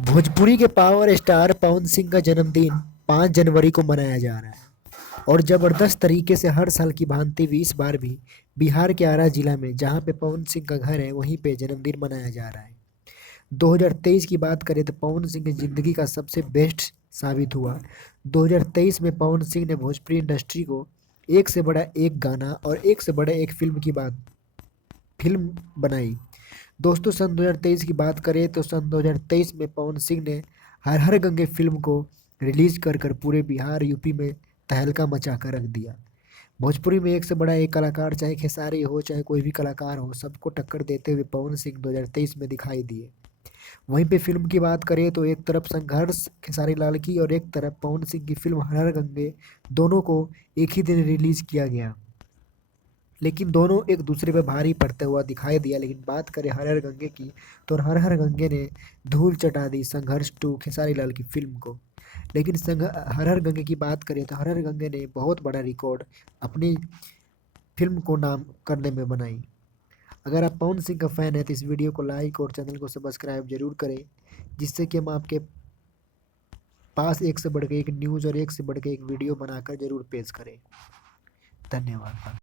भोजपुरी के power star Pawan Singh का जन्मदिन 5 जनवरी को मनाया जा रहा है और जबरदस्त तरीके से हर साल की भांति भी इस बार भी बिहार के आरा जिला में जहां पे पवन सिंह का घर है वहीं पे जन्मदिन मनाया जा रहा है। 2023 की बात करें तो पवन सिंह की जिंदगी का सबसे बेस्ट साबित हुआ। 2023 में पवन सिंह ने भोजपुरी इंडस्ट्री को एक से बड़ा एक गाना और एक से बड़ा एक फिल्म बनाई। दोस्तों सन 2023 की बात करें तो सन 2023 में पवन सिंह ने हर हर गंगे फिल्म को रिलीज कर कर पूरे बिहार यूपी में तहलका मचा कर रख दिया। भोजपुरी में एक से बड़ा एक कलाकार चाहे खेसारी हो चाहे कोई भी कलाकार हो सबको टक्कर देते हुए पवन सिंह 2023 में दिखाई दिए। वहीं पे फिल्म की बात करें तो एक तरफ संघर्ष खेसारी लाल की और एक तरफ पवन सिंह की फिल्म हर हर गंगे दोनों को एक ही दिन रिलीज किया गया, लेकिन दोनों एक दूसरे पे भारी पड़ते हुआ दिखाई दिया। लेकिन बात करें हर हर गंगे की तो हर हर गंगे ने धूल चटा दी संघर्ष टू खेसारी लाल की फिल्म को। लेकिन हर हर गंगे की बात करें तो हर हर गंगे ने बहुत बड़ा रिकॉर्ड अपनी फिल्म को नाम करने में बनाई। अगर आप पवन सिंह का फैन है तो इस वीडियो को लाइक और चैनल को सब्सक्राइब जरूर करें, जिससे कि हम आपके पास एक से बढ़ के एक न्यूज़ और एक से बढ़ के एक वीडियो बनाकर जरूर पेश करें। धन्यवाद।